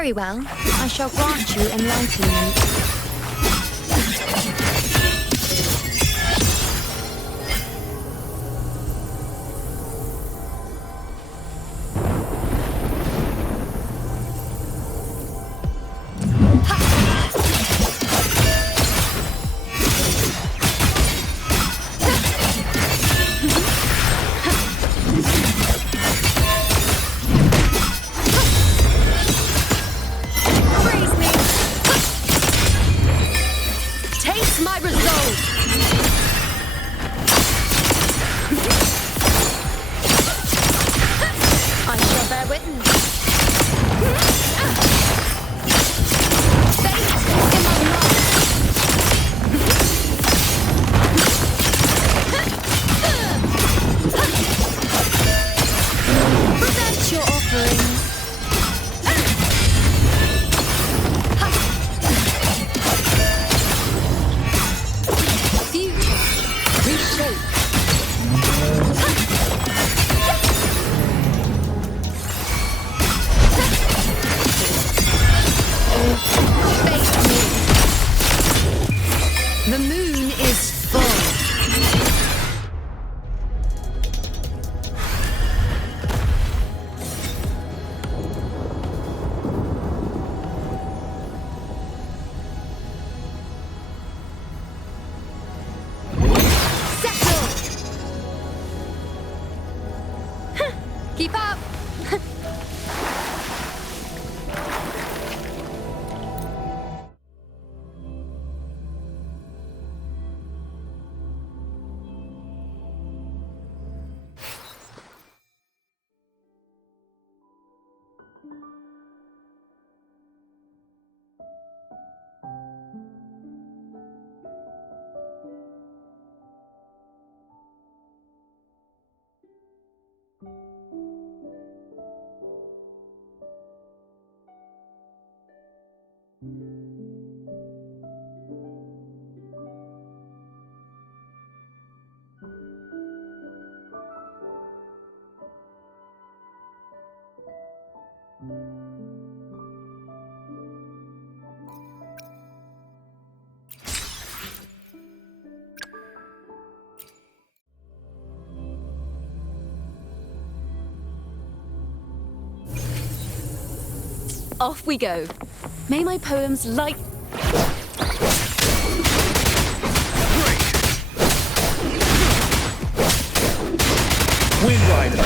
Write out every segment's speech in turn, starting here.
Very well. I shall grant you enlightenment. The moon is full. Keep up! Off we go. May my poems light... Wind Rider.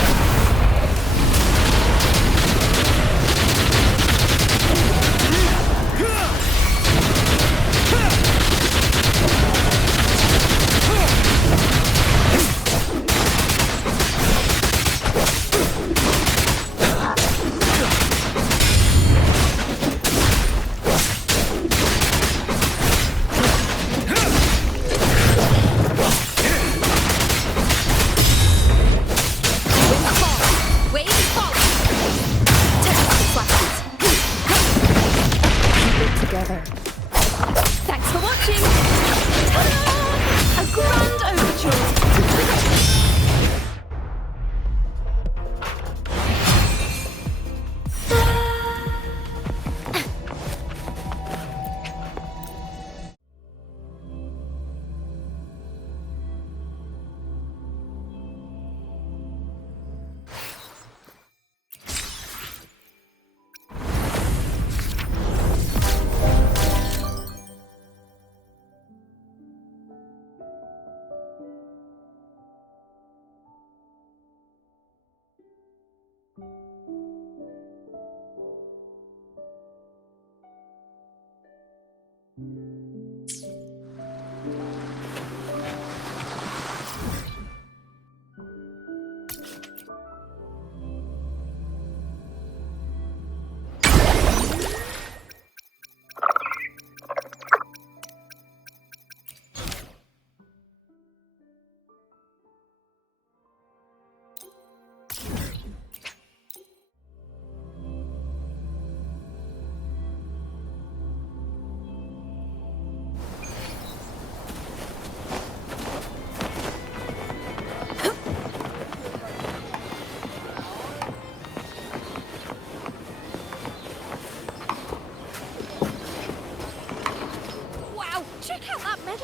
Thanks for watching! Ta-da! A grand overture!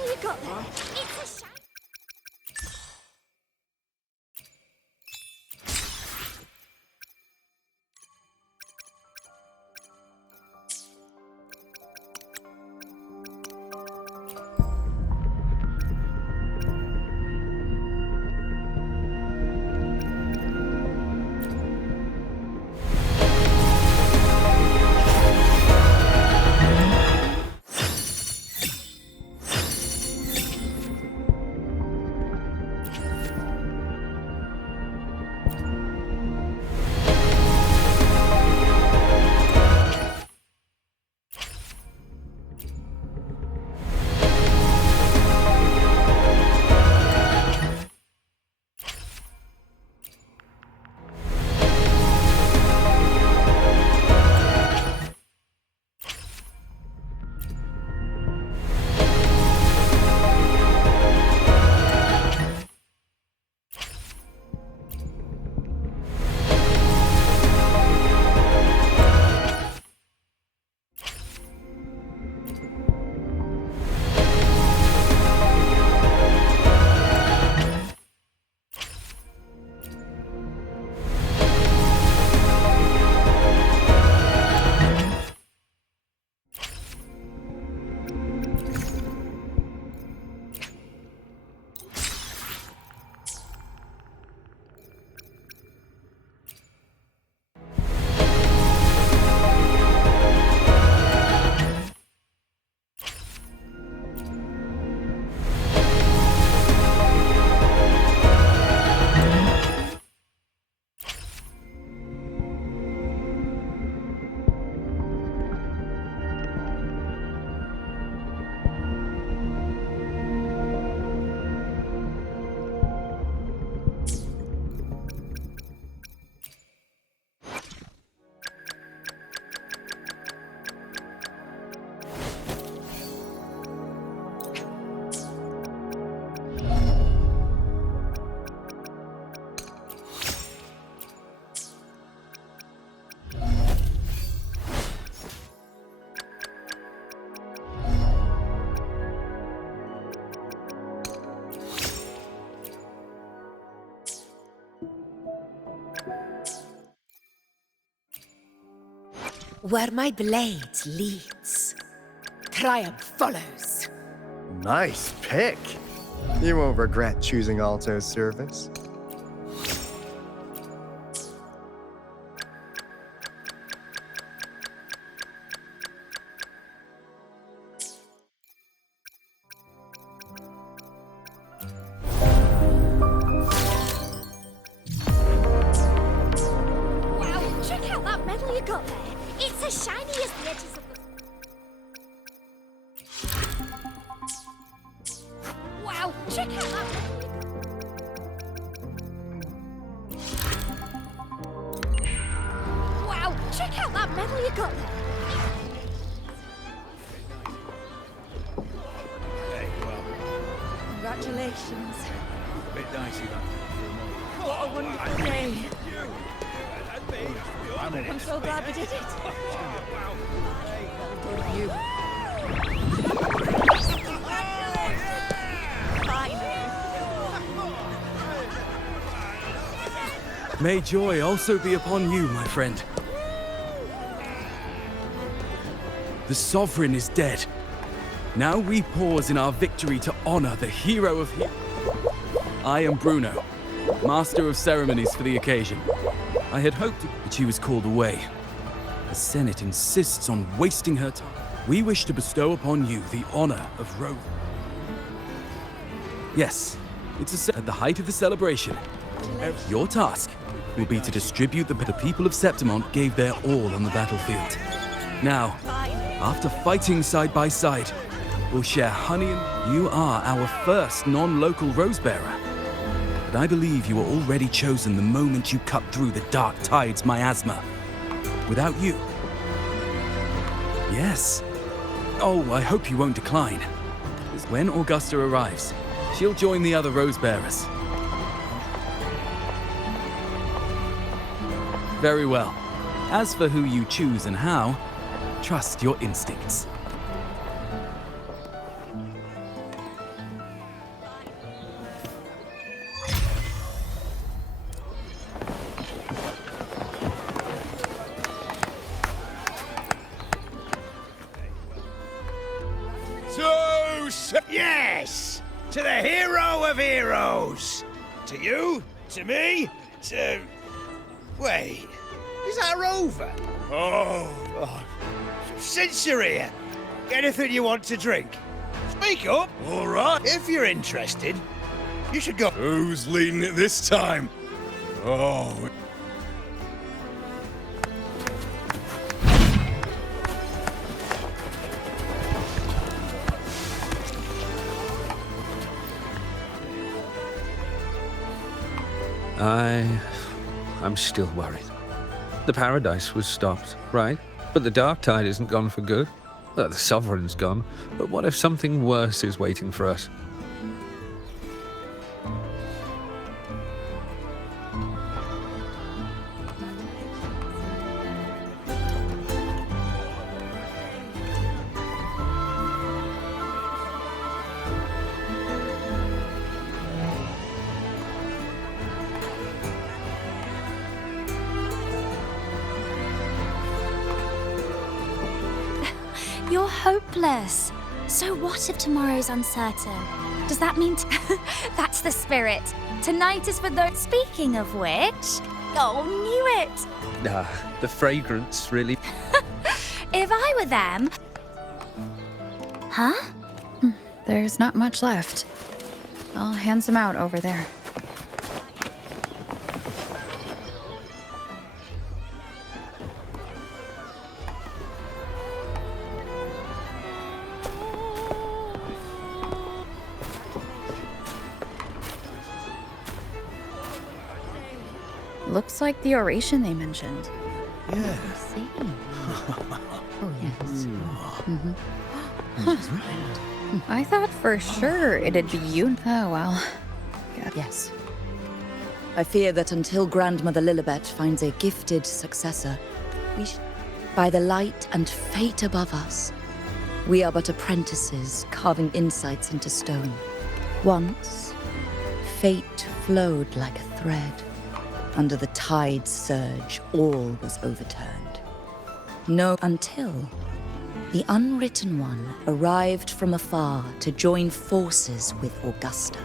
medal you got there? It's a shame. Where my blade leads, triumph follows. Nice pick. You won't regret choosing Alto's service. Wow, check out that medal you got there. It's as shiny as the edges of the... Wow, check out that medal you got... Wow, check out that medal you got there. Hey, well, Congratulations. a bit dicey that. What a wonderful day. I'm in I'm it. so glad we did it. Wow. Well done, you. Finally. May joy also be upon you, my friend. The Sovereign is dead. Now we pause in our victory to honor the hero of heroes. I am Bruno, Master of Ceremonies for the occasion. I had hoped that she was called away. The Senate insists on wasting her time. We wish to bestow upon you the honor of Rome. Yes, it's at the height of the celebration. Your task will be to distribute the people of Septimont gave their all on the battlefield. Now, after fighting side by side, we'll share honey and you are our first non-local rose bearer. But I believe you were already chosen the moment you cut through the dark tide's miasma. Without you. Yes. Oh, I hope you won't decline. When Augusta arrives, she'll join the other rose bearers. Very well. As for who you choose and how, trust your instincts. heroes! Yes! To the hero of heroes! To you, to me, to... Wait, is that Rover? Oh. Since you're here, anything you want to drink? Speak up. All right. If you're interested, you should go. Who's leading it this time? Oh. I'm still worried. The paradise was stopped, right? But the dark tide isn't gone for good. The sovereign's gone. But what if something worse is waiting for us? You're hopeless. So what if tomorrow's uncertain? Does that mean that's the spirit? Tonight is for those. Speaking of which, oh, knew it. The fragrance really... If I were them... Huh? There's not much left. I'll hand some out over there. Looks like the oration they mentioned. Yeah. Oh, yes. I thought for sure it'd be you. Oh, well. Yes. I fear that until Grandmother Lilibet finds a gifted successor, by the light and fate above us, we are but apprentices carving insights into stone. Once, fate flowed like a thread. Under the tide's surge, all was overturned. No, until the Unwritten One arrived from afar to join forces with Augusta.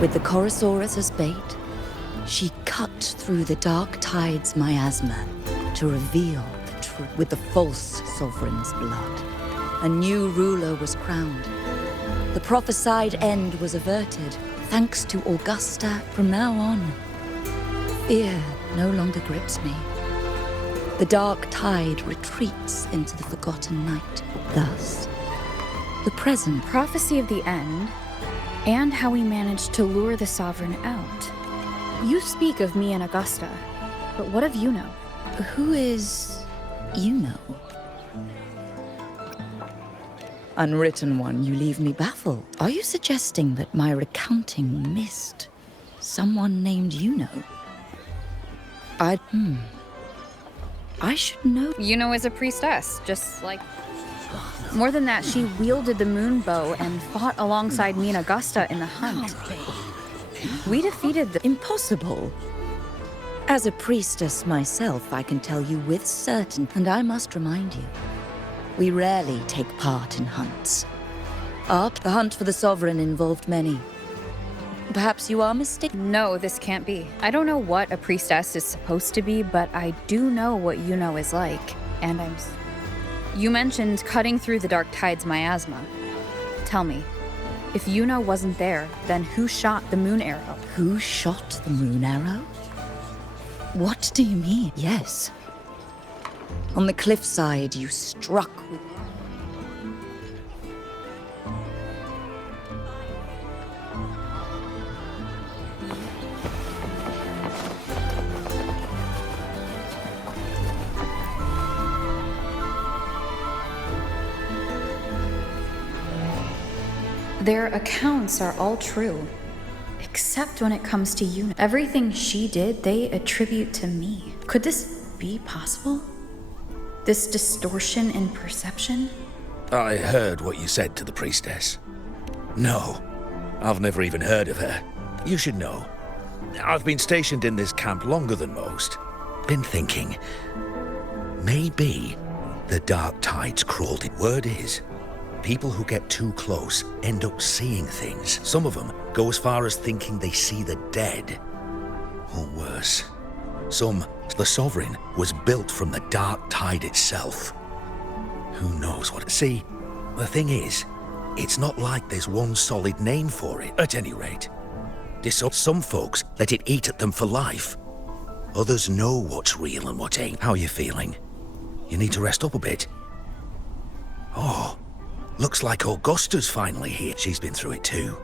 With the Chorosaurus as bait, she cut through the dark tide's miasma to reveal the truth. With the false sovereign's blood, a new ruler was crowned. The prophesied end was averted, thanks to Augusta. From now on, fear no longer grips me. The dark tide retreats into the forgotten night. Thus, the present Prophecy of the end, and how we managed to lure the Sovereign out. You speak of me and Augusta, but what of Yuno? Who is Yuno? Unwritten One, you leave me baffled. Are you suggesting that my recounting missed someone named Yuno? I should know. Yuno is a priestess, just like... More than that, she wielded the moon bow and fought alongside me and Augusta in the hunt. We defeated the... Impossible. As a priestess myself, I can tell you with certainty, and I must remind you, we rarely take part in hunts. The hunt for the Sovereign involved many. Perhaps you are mistaken. No, this can't be. I don't know what a priestess is supposed to be, but I do know what Yuno is like. And You mentioned cutting through the dark tide's miasma. Tell me, if Yuno wasn't there, then who shot the moon arrow? Who shot the moon arrow? What do you mean? Yes. On the cliffside, you struck with... Their accounts are all true, except when it comes to Yuno. Everything she did, they attribute to me. Could this be possible? This distortion in perception? I heard what you said to the priestess. No, I've never even heard of her. You should know. I've been stationed in this camp longer than most. Been thinking, maybe the dark tide's crawled in. Word is, People who get too close end up seeing things. Some of them go as far as thinking they see the dead. Or worse. The Sovereign was built from the dark tide itself. Who knows what... See, the thing is, it's not like there's one solid name for it, at any rate. Some folks let it eat at them for life. Others know what's real and what ain't. How are you feeling? You need to rest up a bit. Oh, looks like Augusta's finally here. She's been through it too.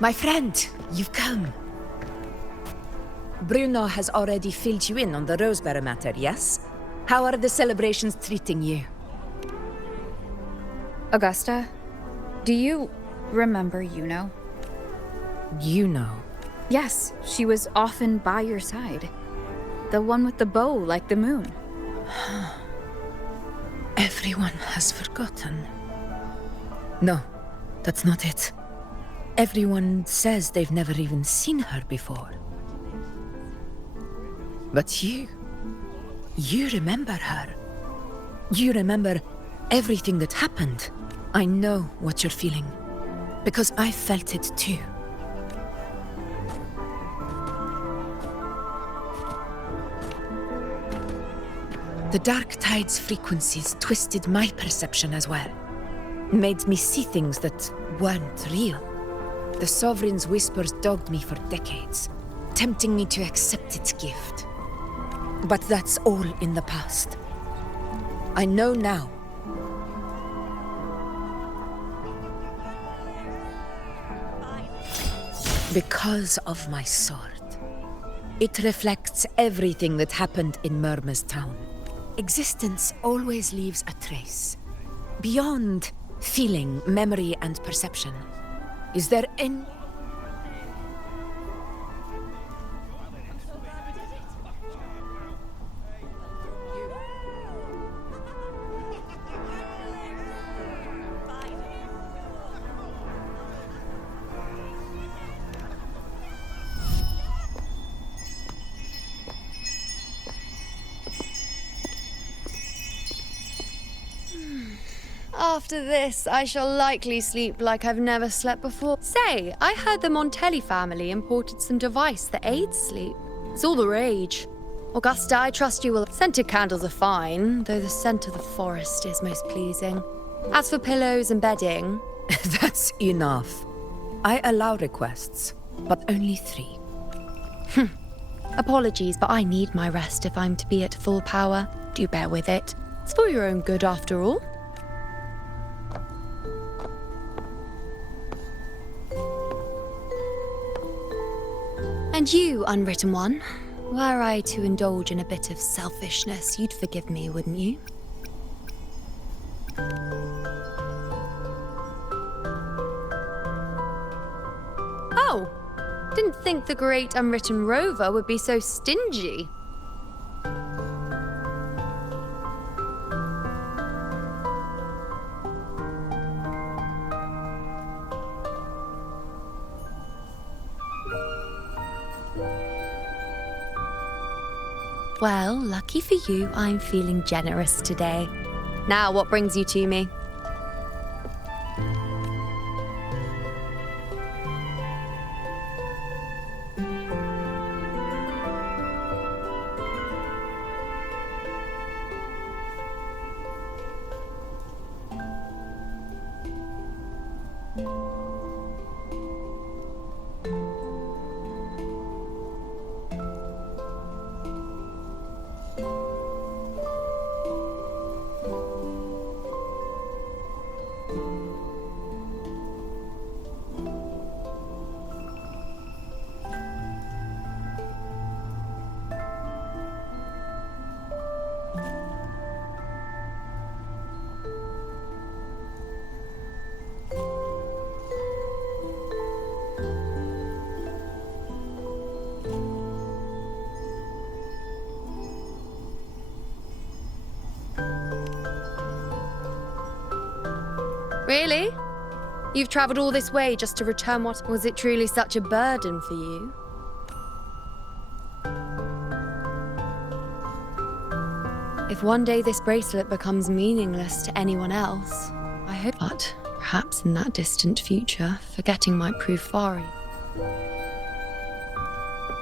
My friend, you've come. Bruno has already filled you in on the Rosebearer matter, yes? How are the celebrations treating you? Augusta, do you remember Yuno? Yuno? Yes, she was often by your side. The one with the bow like the moon. Everyone has forgotten. No, that's not it. Everyone says they've never even seen her before. But you remember her. You remember everything that happened. I know what you're feeling, because I felt it too. The Dark Tide's frequencies twisted my perception as well. Made me see things that weren't real. The Sovereign's whispers dogged me for decades, tempting me to accept its gift. But that's all in the past. I know now. Because of my sword. It reflects everything that happened in Murma's town. Existence always leaves a trace. Beyond feeling, memory, and perception. Is there any... After this, I shall likely sleep like I've never slept before. Say, I heard the Montelli family imported some device that aids sleep. It's all the rage. Augusta, I trust you will. Scented candles are fine, though the scent of the forest is most pleasing. As for pillows and bedding... That's enough. I allow requests, but only 3. Apologies, but I need my rest if I'm to be at full power. Do bear with it. It's for your own good, after all. And you, Unwritten One, were I to indulge in a bit of selfishness, you'd forgive me, wouldn't you? Oh, didn't think the great Unwritten Rover would be so stingy. Well, lucky for you, I'm feeling generous today. Now, what brings you to me? Really? You've traveled all this way just to return what... Was it truly such a burden for you? If one day this bracelet becomes meaningless to anyone else, I hope... But perhaps in that distant future, forgetting might prove far.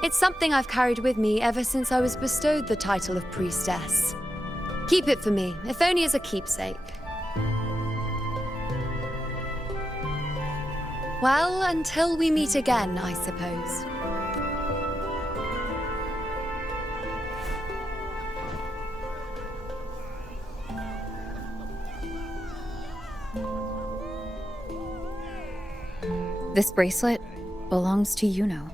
It's something I've carried with me ever since I was bestowed the title of priestess. Keep it for me, if only as a keepsake. Well, until we meet again, I suppose. This bracelet belongs to Yuno.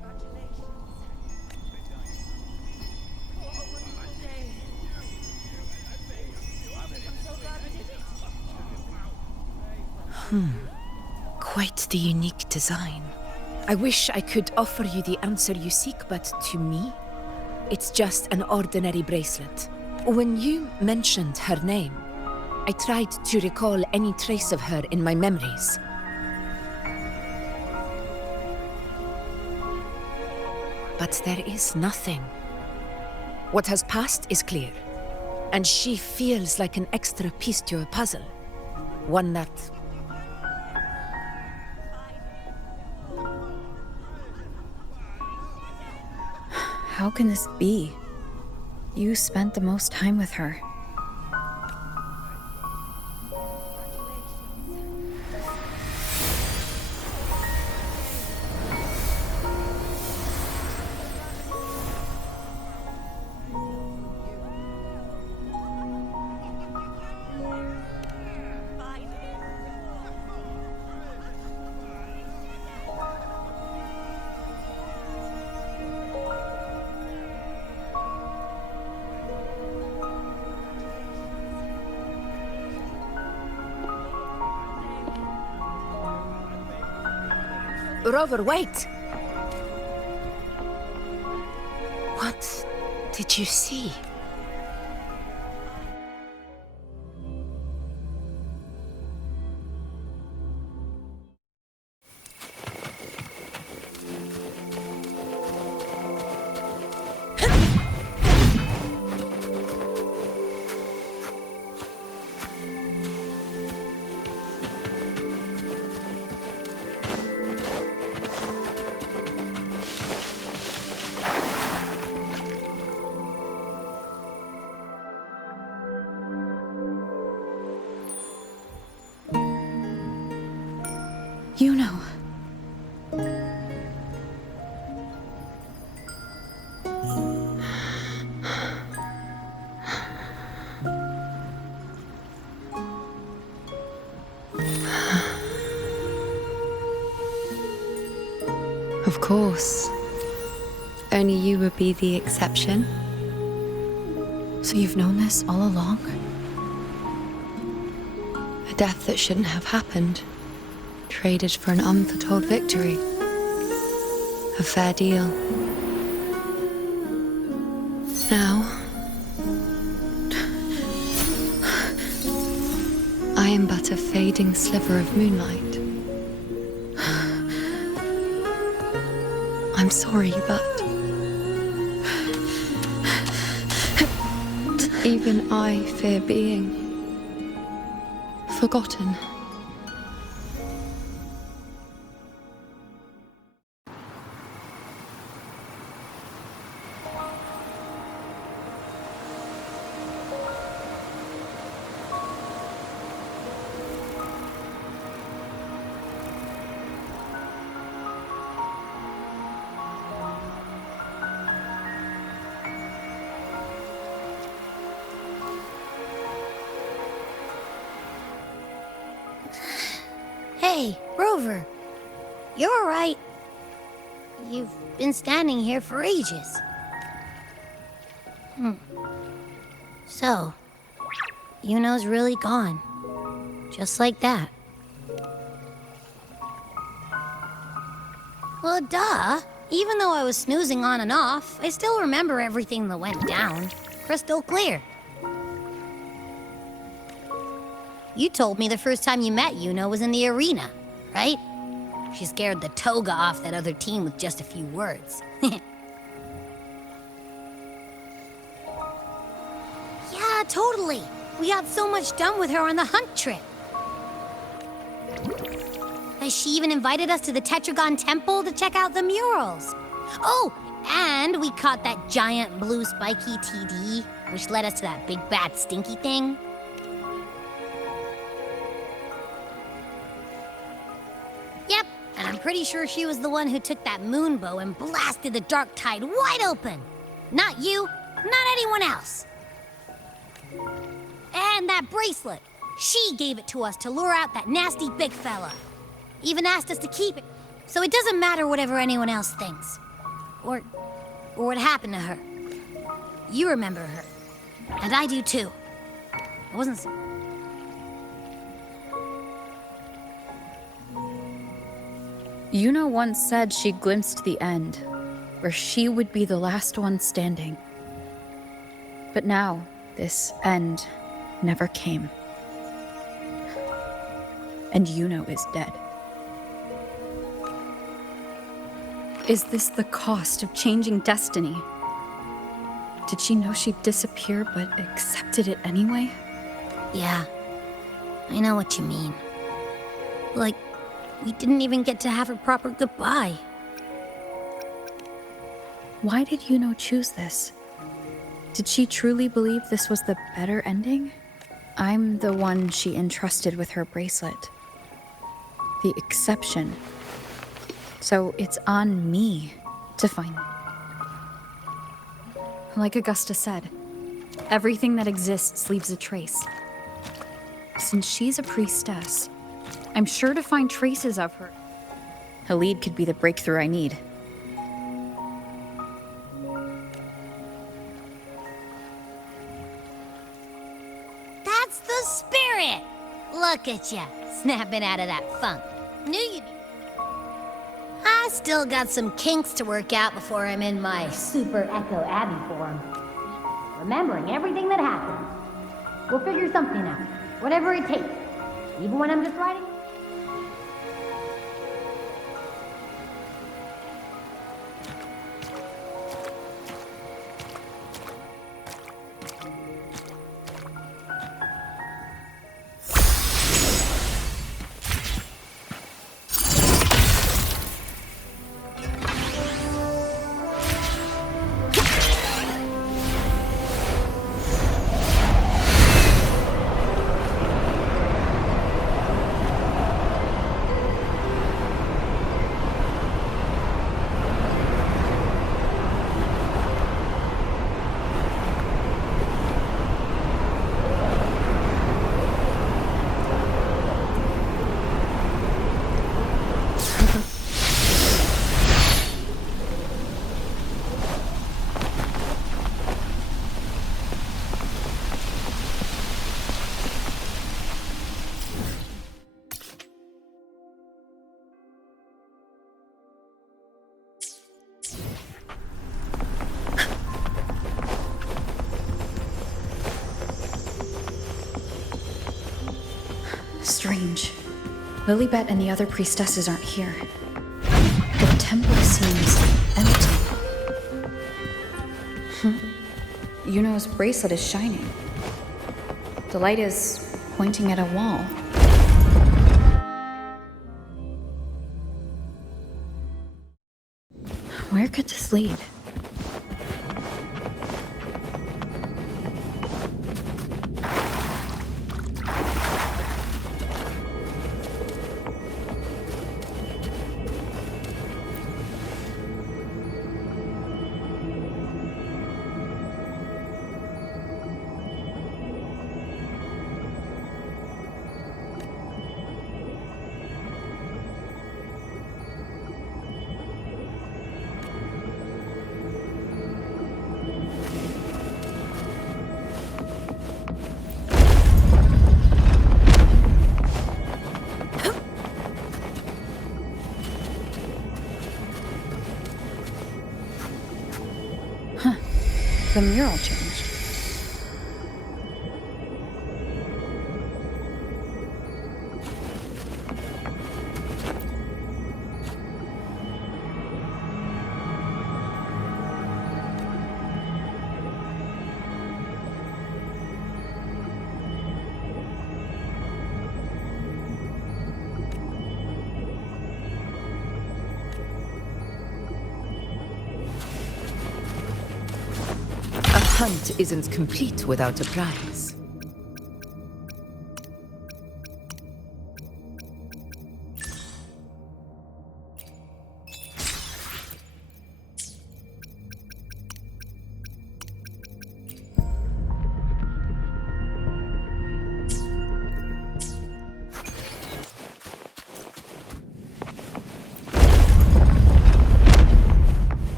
Quite the unique design. I wish I could offer you the answer you seek, but to me, it's just an ordinary bracelet. When you mentioned her name, I tried to recall any trace of her in my memories. But there is nothing. What has passed is clear, and she feels like an extra piece to a puzzle. One that... How can this be? You spent the most time with her. Rover, wait! What did you see? Yuno. Of course. Only you would be the exception. So you've known this all along? A death that shouldn't have happened. Traded for an unforetold victory. A fair deal. Now, I am but a fading sliver of moonlight. I'm sorry, but even I fear being forgotten. Hey, Rover. You're all right. You've been standing here for ages. So, Yuno's really gone. Just like that. Well, duh. Even though I was snoozing on and off, I still remember everything that went down. Crystal clear. You told me the first time you met Yuno was in the arena. right? She scared the toga off that other team with just a few words. Yeah, totally. We got so much done with her on the hunt trip. She even invited us to the Tetragon Temple to check out the murals. Oh, and we caught that giant blue spiky TD, which led us to that big bad stinky thing. Yep, and I'm pretty sure she was the one who took that moon bow and blasted the dark tide wide open. Not you, not anyone else. And that bracelet. She gave it to us to lure out that nasty big fella. Even asked us to keep it. So it doesn't matter whatever anyone else thinks. Or what happened to her. You remember her. And I do too. It wasn't so... Yuna once said she glimpsed the end, where she would be the last one standing. But now, this end never came. And Yuna is dead. Is this the cost of changing destiny? Did she know she'd disappear, but accepted it anyway? Yeah, I know what you mean. Like, we didn't even get to have a proper goodbye. Why did Yuno choose this? Did she truly believe this was the better ending? I'm the one she entrusted with her bracelet. The exception. So it's on me to find. Like Augusta said, everything that exists leaves a trace. Since she's a priestess, I'm sure to find traces of her. Halid could be the breakthrough I need. That's the spirit! Look at ya, snapping out of that funk. Knew you'd be... I still got some kinks to work out before I'm in my Super Echo Abbey form. Remembering everything that happened. We'll figure something out, whatever it takes. Even when I'm just writing. Strange. Lilibet and the other priestesses aren't here. The temple seems empty. Yuno's bracelet is shining. The light is pointing at a wall. Where could this lead? The mural changed. hunt isn't complete without a prize.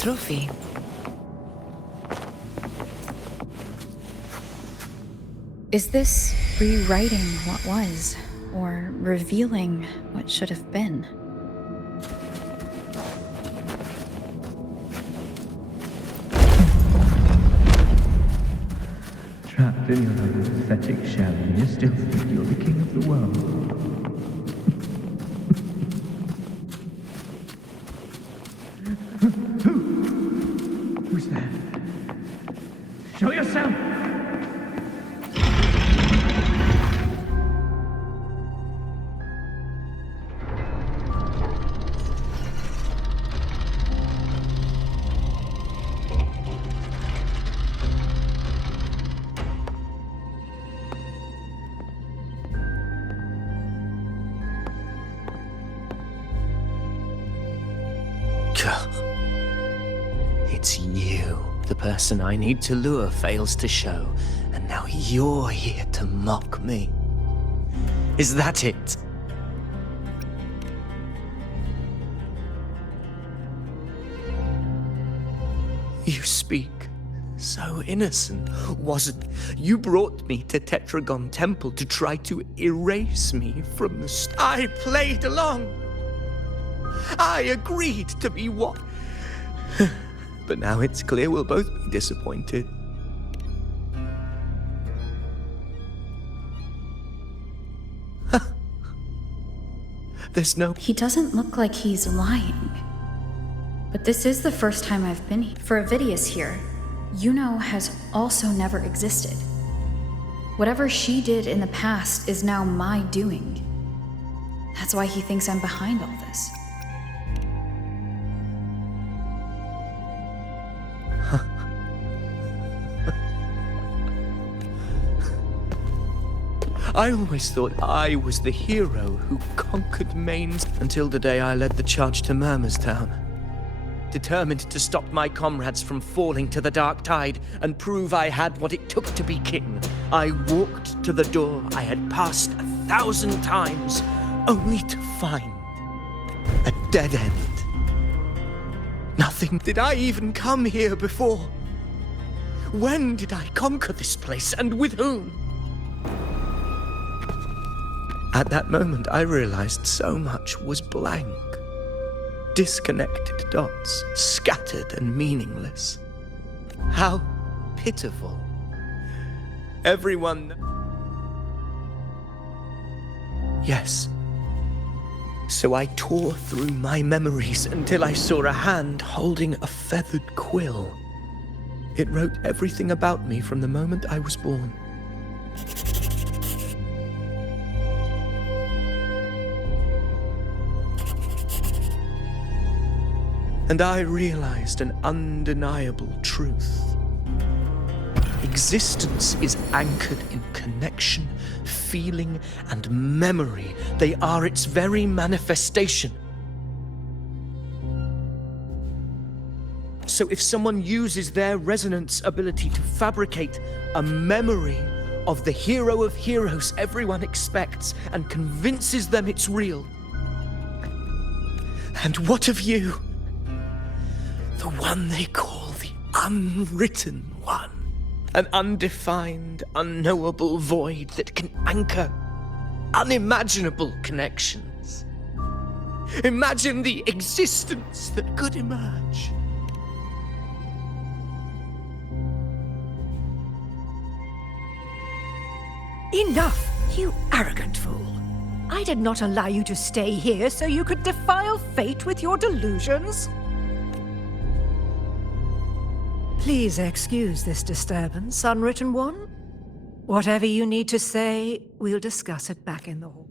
Trophy. Is this rewriting what was, or revealing what should have been? Trapped in your own pathetic shell, and you still think you're the king of the world. Who's there? Show yourself! It's you. The person I need to lure fails to show, and now you're here to mock me. Is that it? You speak so innocent. Wasn't you brought me to Tetragon Temple to try to erase me from the I played along. I agreed to be what? But now it's clear we'll both be disappointed. There's no... He doesn't look like he's lying. But this is the first time I've been here. For Avidius here, Yuno has also never existed. Whatever she did in the past is now my doing. That's why he thinks I'm behind all this. I always thought I was the hero who conquered Mainz until the day I led the charge to Murmurstown. Determined to stop my comrades from falling to the dark tide and prove I had what it took to be king, I walked to the door I had passed 1,000 times, only to find a dead end. Nothing. Did I even come here before? When did I conquer this place, and with whom? At that moment, I realized so much was blank. Disconnected dots, scattered and meaningless. How pitiful. Everyone... Yes. So I tore through my memories until I saw a hand holding a feathered quill. It wrote everything about me from the moment I was born. And I realized an undeniable truth. Existence is anchored in connection, feeling, and memory. They are its very manifestation. So if someone uses their resonance ability to fabricate a memory of the hero of heroes everyone expects and convinces them it's real, and what of you? The one they call the unwritten one. An undefined, unknowable void that can anchor unimaginable connections. Imagine the existence that could emerge. Enough, you arrogant fool. I did not allow you to stay here so you could defile fate with your delusions. Please excuse this disturbance, Unwritten One. Whatever you need to say, we'll discuss it back in the hall.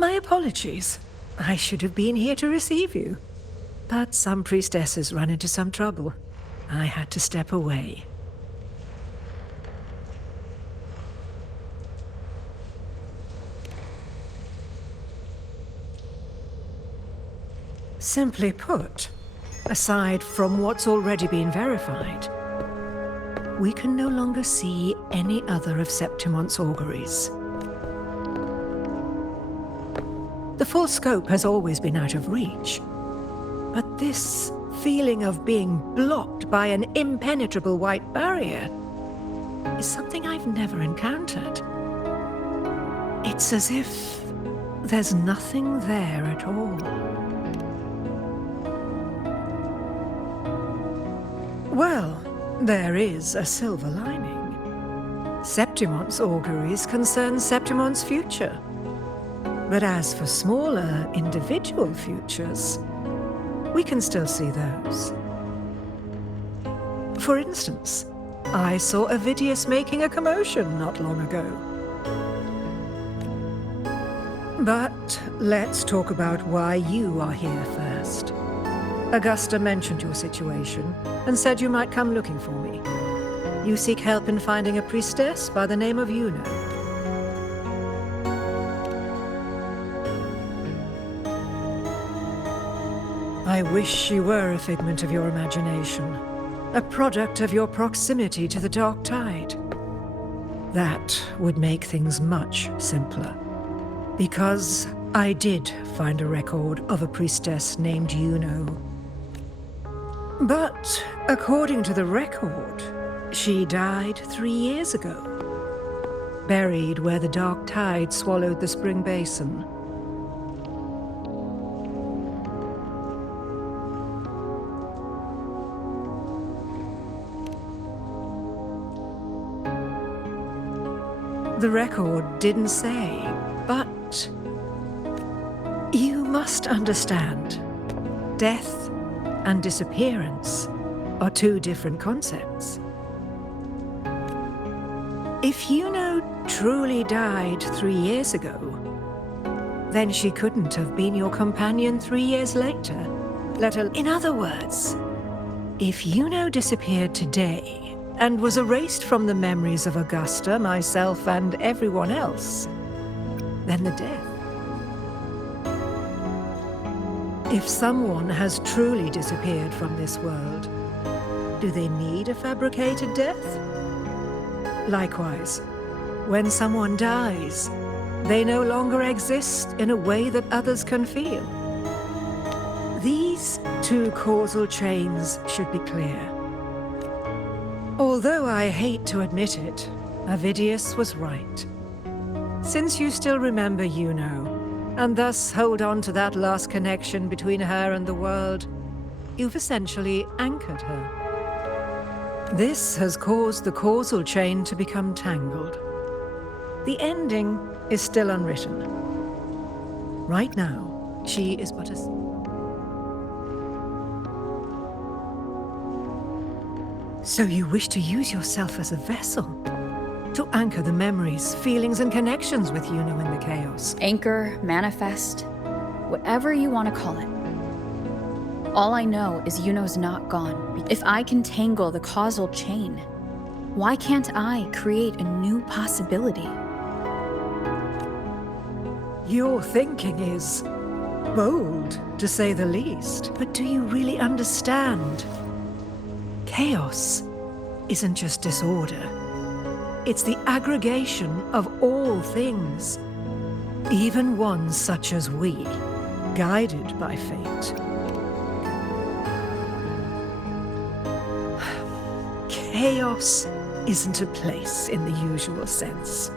My apologies. I should have been here to receive you. But some priestesses run into some trouble. I had to step away. Simply put, aside from what's already been verified, we can no longer see any other of Septimon's auguries. The full scope has always been out of reach. But this feeling of being blocked by an impenetrable white barrier is something I've never encountered. It's as if there's nothing there at all. Well, there is a silver lining. Septimon's auguries concern Septimon's future. But as for smaller, individual futures, we can still see those. For instance, I saw Avidius making a commotion not long ago. But let's talk about why you are here first. Augusta mentioned your situation and said you might come looking for me. You seek help in finding a priestess by the name of Luno. I wish she were a figment of your imagination, a product of your proximity to the dark tide. That would make things much simpler, because I did find a record of a priestess named Luno. But according to the record, she died 3 years ago, buried where the dark tide swallowed the spring basin. The record didn't say, but you must understand, death and disappearance are two different concepts. If Luno truly died 3 years ago, then she couldn't have been your companion 3 years later. In other words, if Luno disappeared today and was erased from the memories of Augusta, myself, and everyone else, then the death. If someone has truly disappeared from this world, do they need a fabricated death? Likewise, when someone dies, they no longer exist in a way that others can feel. These two causal chains should be clear. Although I hate to admit it, Avidius was right. Since you still remember Luno, and thus hold on to that last connection between her and the world, you've essentially anchored her. This has caused the causal chain to become tangled. The ending is still unwritten. Right now, she is but a... So you wish to use yourself as a vessel to anchor the memories, feelings, and connections with Luno in the chaos. Anchor, manifest, whatever you want to call it. All I know is Yuno's not gone. If I can tangle the causal chain, why can't I create a new possibility? Your thinking is bold, to say the least. But do you really understand? Chaos isn't just disorder. It's the aggregation of all things, even ones such as we, guided by fate. Chaos isn't a place in the usual sense.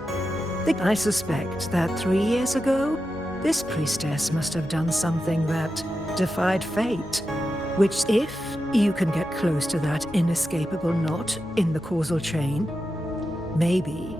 I suspect that 3 years ago, this priestess must have done something that defied fate, which, if you can get close to that inescapable knot in the causal chain, maybe.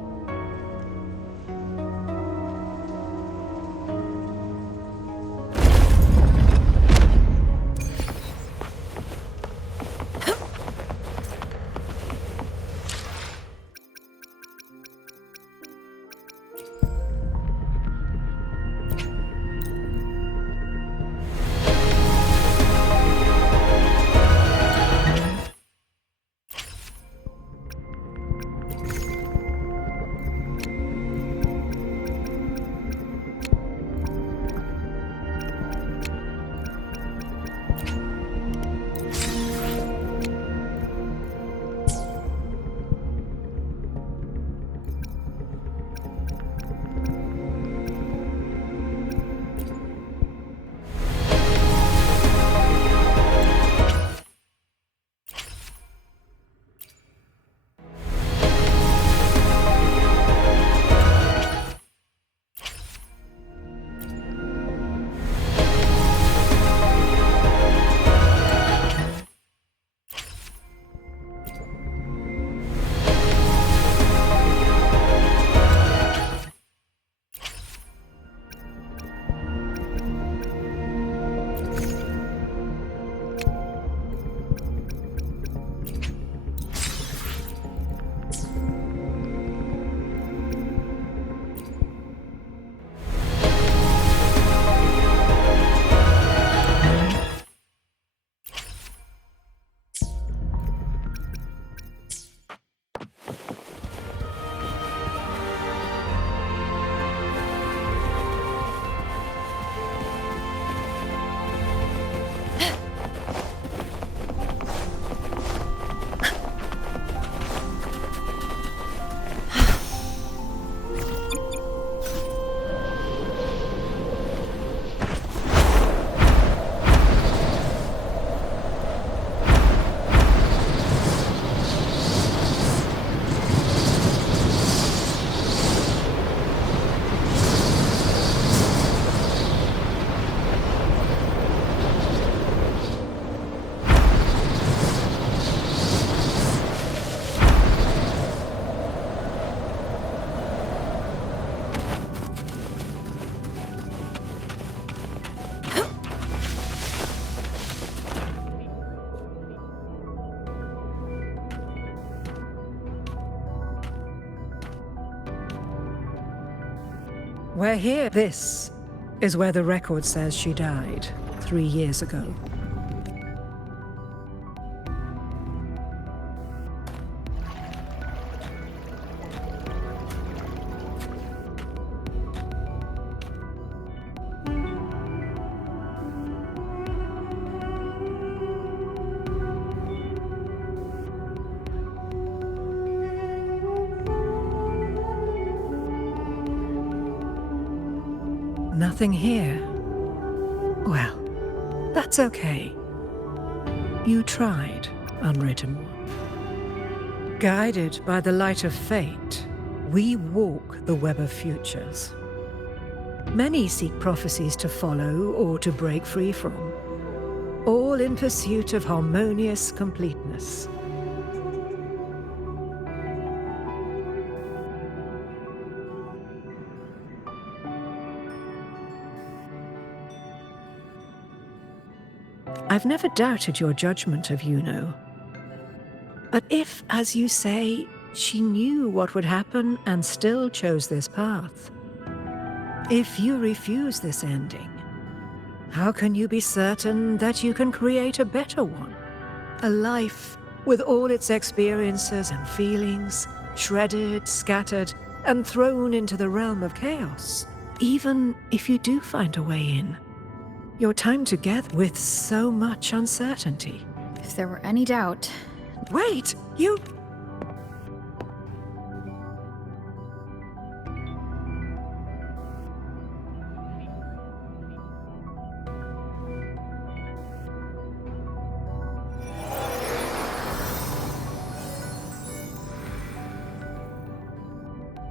We're here. This is where the record says she died 3 years ago. Nothing here. Well, that's okay. You tried, unwritten one. Guided by the light of fate, we walk the web of futures. Many seek prophecies to follow or to break free from, all in pursuit of harmonious completeness. I've never doubted your judgment of Yuno. But if, as you say, she knew what would happen and still chose this path, if you refuse this ending, how can you be certain that you can create a better one? A life with all its experiences and feelings, shredded, scattered, and thrown into the realm of chaos. Even if you do find a way in, your time together with so much uncertainty. If there were any doubt... Wait! You...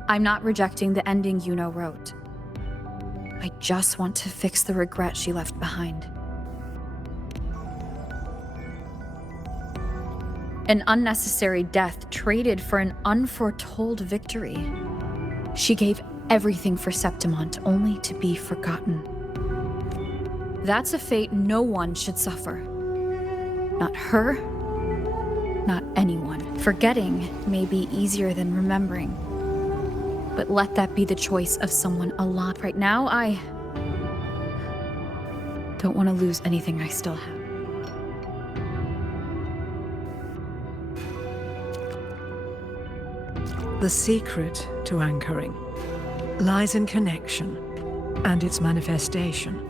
I'm not rejecting the ending Yuno wrote. I just want to fix the regret she left behind. An unnecessary death traded for an unforetold victory. She gave everything for Septimont only to be forgotten. That's a fate no one should suffer. Not her, not anyone. Forgetting may be easier than remembering. But let that be the choice of someone alive. Right now, I don't want to lose anything I still have. The secret to anchoring lies in connection and its manifestation.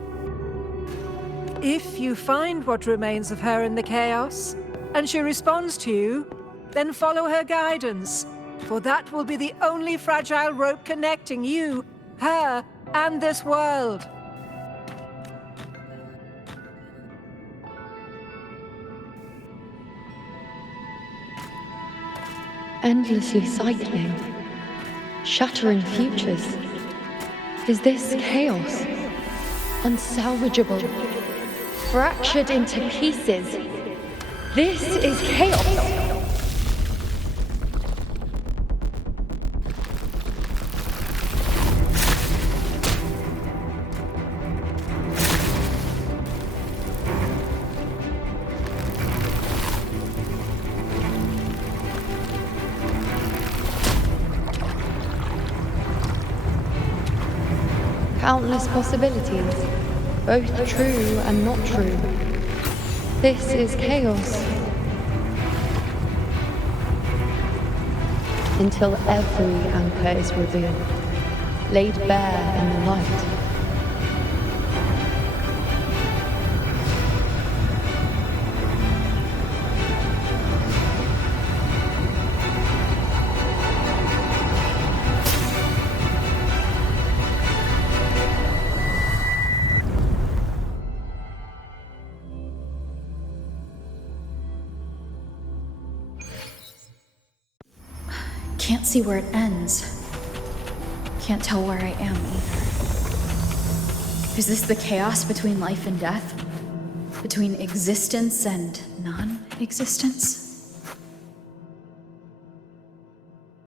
If you find what remains of her in the chaos, and she responds to you, then follow her guidance. For that will be the only fragile rope connecting you, her, and this world. Endlessly cycling, shattering futures. Is this chaos? Unsalvageable, fractured into pieces. This is chaos. Countless possibilities, both true and not true. This is chaos. Until every anchor is revealed, laid bare in the light. Can't see where it ends. Can't tell where I am either. Is this the chaos between life and death? Between existence and non-existence?